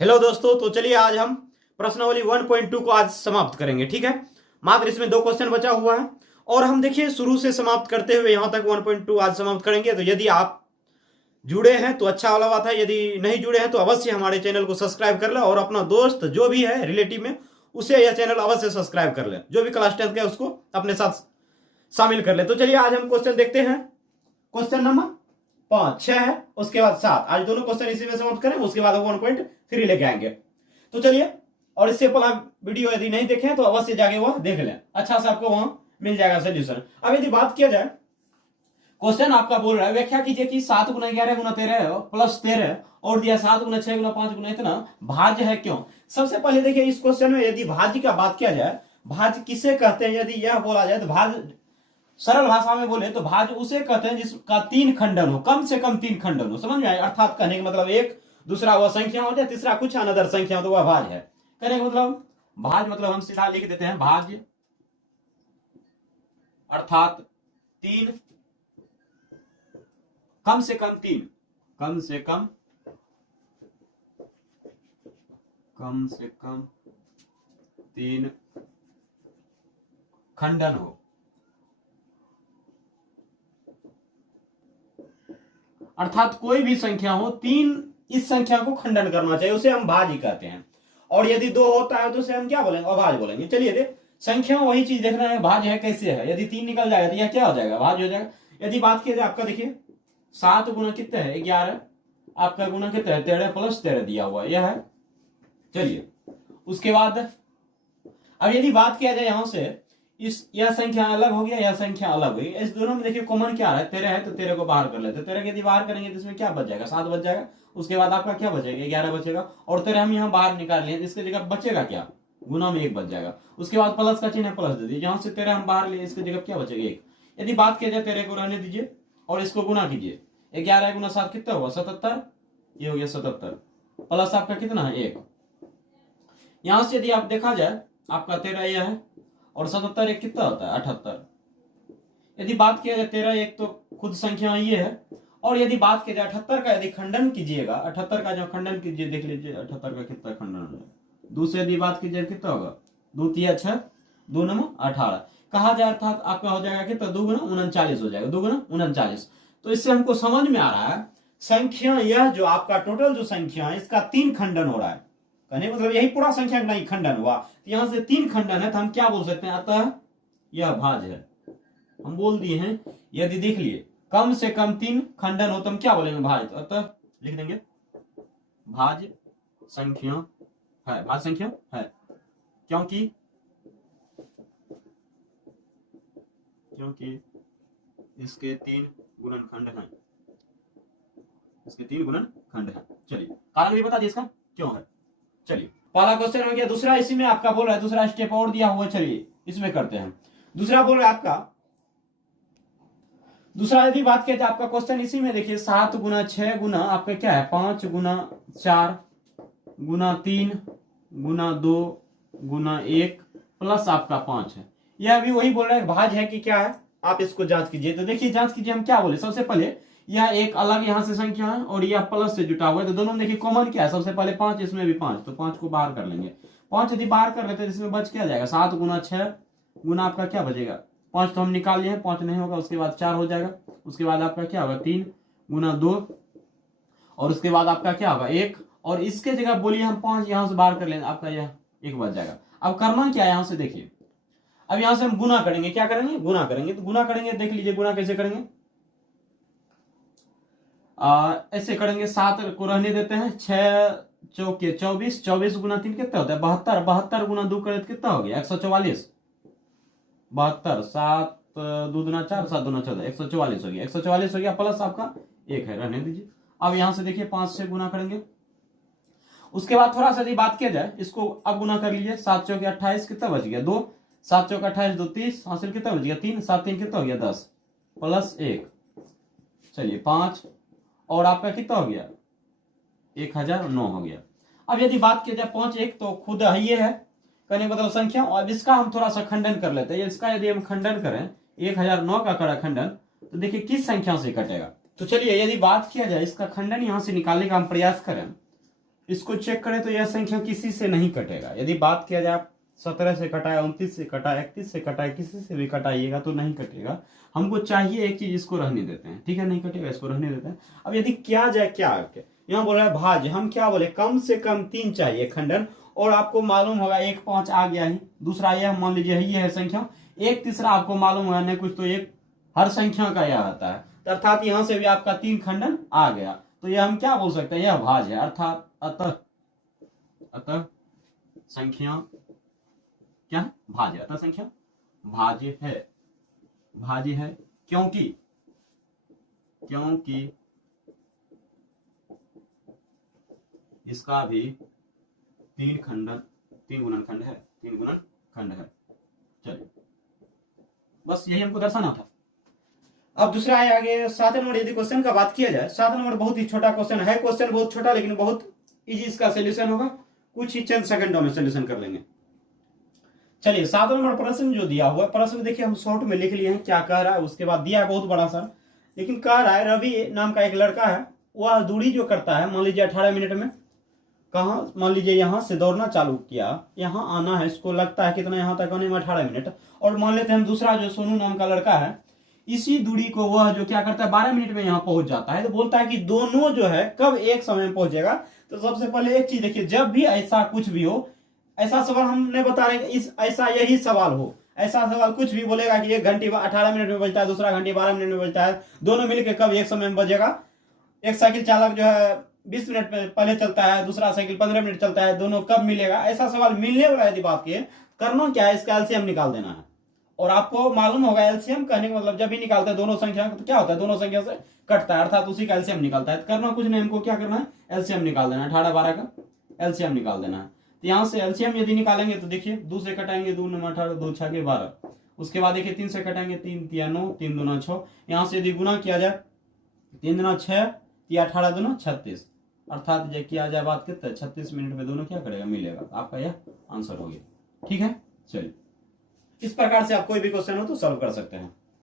Hello दोस्तों, तो चलिए आज हम प्रश्नावली 1.2 को आज समाप्त करेंगे। ठीक है, मात्र इसमें 2 क्वेश्चन बचा हुआ है और हम देखिए शुरू से समाप्त करते हुए यहां तक 1.2 आज समाप्त करेंगे। तो यदि आप जुड़े हैं तो अच्छा वाला बात है, यदि नहीं जुड़े हैं तो अवश्य हमारे चैनल को सब्सक्राइब कर ले और अपना दोस्त जो भी है रिलेटिव में उसे यह चैनल अवश्य सब्सक्राइब कर ले, जो भी क्लास 10 का है उसको अपने साथ शामिल कर ले। तो चलिए आज हम क्वेश्चन देखते हैं। क्वेश्चन नंबर 5, 6 है, उसके बाद 7। आज दोनों क्वेश्चन इसी में समाप्त करें, उसके बाद 1.3 लेके आएंगे। तो चलिए, और इससे पहला वीडियो यदि नहीं देखें तो अवश्य जाके वह देख लें, अच्छा से आपको वहां मिल जाएगा सोल्यूशन। अब यदि बात किया जाए, क्वेश्चन आपका बोल रहा है व्याख्या कीजिए कि 7 गुना 11 गुना 13 प्लस 13 और दिया 7 गुना 6 गुना 5 गुना इतना भाज्य है क्यों। सबसे पहले देखिए इस क्वेश्चन में यदि भाज्य का बात किया जाए, भाज्य किसे कहते हैं यदि यह बोला जाए तो भाज्य सरल भाषा में बोले तो भाज्य उसे कहते हैं जिसका 3 खंडन हो, कम से कम 3 खंडन हो। समझ में आए, अर्थात कहने का मतलब एक, दूसरा वह संख्या हो जाए, तीसरा कुछ अनदर संख्या हो तो वह भाज्य है। कहने का मतलब भाज्य मतलब हम सीधा लिख देते हैं भाज्य अर्थात 3, कम से कम 3, कम से कम 3 खंडन हो। अर्थात कोई भी संख्या हो 3 इस संख्या को खंडन करना चाहिए, उसे हम भाज्य कहते हैं। और यदि 2 होता है तो उसे हम क्या बोलेंगे, अभाज्य बोलेंगे। चलिए देख, संख्या वही चीज देखना है भाज्य है कैसे है। यदि 3 निकल जाएगा तो यह क्या हो जाएगा, भाज्य हो जाएगा। यदि बात किया जाए आपका, देखिए 7 गुना कितना है 11, आपका गुना कितना है 13 प्लस 13 दिया हुआ यह है। चलिए उसके बाद अब यदि बात किया जाए यहां से, यह संख्या अलग हो गया, यह संख्या अलग हुई, इस दोनों में देखिए कॉमन क्या है 13 है, तो 13 को बाहर कर लेते। 13 यदि बाहर करेंगे तो इसमें क्या बच जाएगा, 7 बच जाएगा। उसके बाद आपका क्या बचेगा 11 बचेगा, और 13 हम यहाँ बाहर निकाल लिए, इसके जगह बचेगा क्या, गुना में 1 बच जाएगा। उसके बाद प्लस का चिन्ह प्लस दे दीजिए, जहां से 13 हम बाहर लिए इसकी जगह क्या बचेगा 1। यदि बात किया जाए 13 को रहने दीजिए और इसको गुना कीजिए, 11 गुना 7 कितना हुआ 77, ये हो गया 77, प्लस आपका कितना है 1। यहां से यदि आप देखा जाए आपका 13 यह है और 77 एक कितना होता है 78। यदि बात किया जाए 13 एक तो खुद संख्या ये है, और यदि बात किया जाए 78 का यदि खंडन कीजिएगा, 78 का जो खंडन कीजिए देख लीजिए 78 का कितना खंडन है। 2 से यदि बात कीजिए कितना होगा, 2 3 6, 2 9 18 कहा जाए, अर्थात आपका हो जाएगा कितना 2 गुना 39 हो जाएगा, 2 गुना 39। तो इससे हमको समझ में आ रहा है संख्या यह जो आपका टोटल जो संख्या है इसका 3 खंडन हो रहा है। कहने मतलब यही पूरा संख्या नहीं खंडन हुआ, तो यहां से 3 खंडन है तो हम क्या बोल सकते हैं, अतः यह भाज्य है। हम बोल दिए हैं यदि देख लिए कम से कम 3 खंडन हो तो हम क्या बोलेंगे भाज्य, तो अतः लिख देंगे भाज्य संख्या है, भाज्य संख्या है, क्योंकि इसके 3 गुणनखंड हैं, इसके 3 गुणनखंड हैं। चलिए कारण भी बता दिए इसका क्यों है। चलिए पहला क्वेश्चन हो गया। दूसरा इसी में आपका बोल रहा है, दूसरा स्टेप और दिया हुआ, चलिए इसमें करते हैं। दूसरा बोल रहा है आपका, दूसरा यदि बात किया जाए आपका क्वेश्चन इसी में देखिए 7 गुना 6 गुना आपका क्या है 5 गुना 4 गुना 3 गुना 2 गुना 1 प्लस आपका 5 है। यह भी वही बोल रहा है भाज्य है कि क्या है, आप इसको जांच कीजिए। तो देखिए जांच कीजिए, हम क्या बोले सबसे पहले यह एक अलग यहां से संख्या है और यह प्लस से जुटा हुआ है, तो दोनों में देखिए कॉमन क्या है, सबसे पहले 5, इसमें भी 5, तो 5 को बाहर कर लेंगे। 5 यदि बाहर कर लेते हैं इसमें बच क्या जाएगा 7 गुना 6 गुना आपका क्या बचेगा 5, तो हम निकाल लिए हैं 5 नहीं होगा, उसके बाद 4 हो जाएगा। उसके बाद आपका क्या होगा 3 गुना 2 और उसके बाद आपका क्या होगा 1, और इसके जगह बोलिए हम 5 यहां से बाहर कर लेंगे, आपका यह 1 बच जाएगा। अब करना क्या है, यहां से देखिए अब यहां से हम गुना करेंगे, क्या करेंगे गुना करेंगे। तो गुना करेंगे देख लीजिए गुना कैसे करेंगे, ऐसे करेंगे 7 को रहने देते हैं, 6 चौके 24, 24 गुना 3 कितना होता है 72, 72 गुना 2 करे तो कितना हो गया 144, 72 7 2 दूना 4 7 दूना 14 144 हो गया, 144 हो गया, प्लस आपका 1 है रहने दीजिए। अब यहां से देखिए 5 से गुना करेंगे। उसके बाद थोड़ा सा यदि बात किया जाए इसको अब गुना कर लीजिए, 7 चौके 28 कितना बच गया 2, 7 चौके 28 2 30 हासिल कितना बच गया 3, 7 3 कितना हो गया 10 प्लस 1, चलिए 5 और आपका कितना हो गया 1009 हो गया। अब यदि बात की जाए 5 1 तो खुद ये है कहने का मतलब संख्या, और इसका हम थोड़ा सा खंडन कर लेते हैं। इसका यदि हम खंडन करें 1009 का करा खंडन, तो देखिए किस संख्या से कटेगा। तो चलिए यदि बात किया जाए इसका खंडन यहां से निकालने का हम प्रयास करें, इसको चेक करें तो यह संख्या किसी से नहीं कटेगा। यदि बात किया जाए 17 से कटा है, 29 से कटा है, 31 से कटा है, किसी से भी कटाइएगा तो नहीं कटेगा। हमको चाहिए एक चीज, इसको रहने देते हैं, ठीक है, नहीं कटेगा, इसको रहने देते हैं। अब यदि किया जाए क्या, यहाँ बोल रहा है भाज्य, हम क्या बोले, कम से कम 3 चाहिए खंडन, और आपको मालूम होगा 1 5 आ गया ही, दूसरा यह मान लीजिए ये है संख्या, एक तीसरा आपको मालूम होगा नहीं कुछ, तो एक हर संख्या का यह आता है, अर्थात यहां से भी आपका 3 खंडन आ गया, तो यह हम क्या बोल सकते हैं, यह भाज्य है। अर्थात अतः संख्या क्या है, भाज्य। अतः संख्या भाज्य है, भाज्य है क्योंकि इसका भी 3 गुणनखंड है, 3 गुणनखंड है। चलिए, बस यही हमको दर्शाना था। अब दूसरा है आगे 7 नंबर। यदि क्वेश्चन का बात किया जाए, 7 नंबर बहुत ही छोटा क्वेश्चन है, क्वेश्चन बहुत छोटा लेकिन बहुत इजी इसका सोल्यूशन होगा, कुछ ही चंद सेकंडों में सोल्यूशन कर लेंगे। चलिए 7 नंबर प्रश्न जो दिया हुआ है, प्रश्न देखिए हम शॉर्ट में लिख लिए हैं, क्या कह रहा है, उसके बाद दिया है बहुत बड़ा सा, लेकिन कह रहा है रवि नाम का एक लड़का है, वह दूरी जो करता है, मान लीजिए 18 मिनट में, कहाँ, मान लीजिए यहाँ से दौड़ना चालू किया, यहाँ आना है, इसको लगता है कितना, यहाँ तक आने में 18 मिनट, और मान लेते हैं हम दूसरा जो सोनू नाम का लड़का है, इसी दूरी को वह जो क्या करता है 12 मिनट में यहाँ पहुंच जाता है, तो बोलता है कि दोनों जो है कब एक समय में पहुंचेगा। तो सबसे पहले एक चीज देखिए, जब भी ऐसा कुछ भी हो, ऐसा सवाल हम नहीं बता रहे, इस ऐसा यही सवाल हो, ऐसा सवाल कुछ भी बोलेगा कि 1 घंटे 18 मिनट में बजता है, दूसरा घंटे 12 मिनट में बजता है, दोनों मिलकर कब एक समय में बजेगा। एक साइकिल चालक जो है 20 मिनट पहले चलता है, दूसरा साइकिल 15 मिनट चलता है, दोनों कब मिलेगा, ऐसा सवाल मिलने वाला यदि बात के, करना क्या है, इसका एलसीएम निकाल देना है। और आपको मालूम होगा एलसीएम कहने का मतलब, जब भी निकालते हैं दोनों संख्या तो क्या होता है, दोनों संख्या से कटता है, अर्थात उसी का एलसीएम निकालता है। करना कुछ नहीं, हमको क्या करना है, एलसीएम निकाल देना है, 18 12 का एलसीएम निकाल देना है। तो यहाँ से एलसीएम यदि निकालेंगे तो देखिए 2 से कटाएंगे, 2 9 18, 2 6 12, उसके बाद देखिए 3 से कटाएंगे, 3 3 9, 3 2 6, यहाँ से यदि गुना किया जाए 3 2 6, 18 2 36, अर्थात जब किया जाए बात कितने 36 मिनट में दोनों क्या करेगा, मिलेगा। आपका यह आंसर हो गया, ठीक है। चलिए, इस प्रकार से आप कोई भी क्वेश्चन हो तो सॉल्व कर सकते हैं।